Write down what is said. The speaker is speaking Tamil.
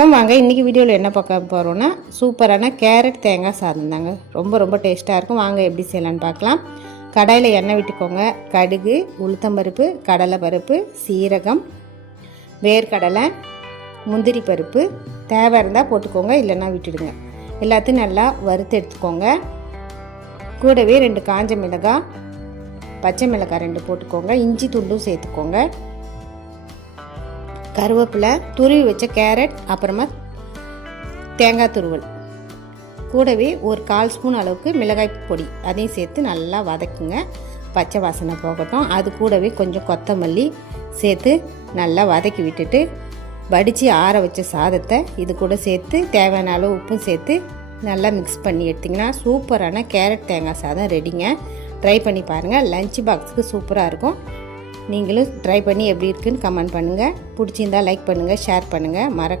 வணக்கம். வாங்க இன்றைக்கி வீடியோவில் என்ன பார்க்க போகிறோன்னா சூப்பரான கேரட் தேங்காய் சாதம் தாங்க. ரொம்ப டேஸ்ட்டாக இருக்கும். வாங்க எப்படி செய்யலான்னு பார்க்கலாம். கடாயில் எண்ணெய் விட்டுக்கோங்க. கடுகு, உளுத்தம்பருப்பு, கடலைப்பருப்பு, சீரகம், வேர்க்கடலை, முந்திரி பருப்பு தேவை இருந்தால் போட்டுக்கோங்க, இல்லைன்னா விட்டுடுங்க. எல்லாத்தையும் நல்லா வறுத்து எடுத்துக்கோங்க. கூடவே 2 காஞ்ச மிளகாய், பச்சை மிளகாய் 2 போட்டுக்கோங்க. இஞ்சி துண்டும் சேர்த்துக்கோங்க. கருவேப்பிலை, துருவி வச்ச கேரட், அப்புறமா தேங்காய் துருவல், கூடவே ஒரு 1/4 ஸ்பூன் அளவுக்கு மிளகாய் பொடி அதையும் சேர்த்து நல்லா வதக்குங்க. பச்சை வாசனை போகட்டும். அது கூடவே கொஞ்சம் கொத்தமல்லி சேர்த்து நல்லா வதக்கி விட்டுட்டு வடித்து ஆற வச்ச சாதத்தை இது கூட சேர்த்து தேவையான அளவு உப்பும் சேர்த்து நல்லா மிக்ஸ் பண்ணி எடுத்திங்கன்னா சூப்பரான கேரட் தேங்காய் சாதம் ரெடிங்க. ட்ரை பண்ணி பாருங்கள். லஞ்ச் பாக்ஸுக்கு சூப்பராக இருக்கும். நீங்களும் ட்ரை பண்ணி எப்படி இருக்குன்னு கமெண்ட் பண்ணுங்கள். பிடிச்சிருந்தால் லைக் பண்ணுங்கள், ஷேர் பண்ணுங்கள். மறக்காம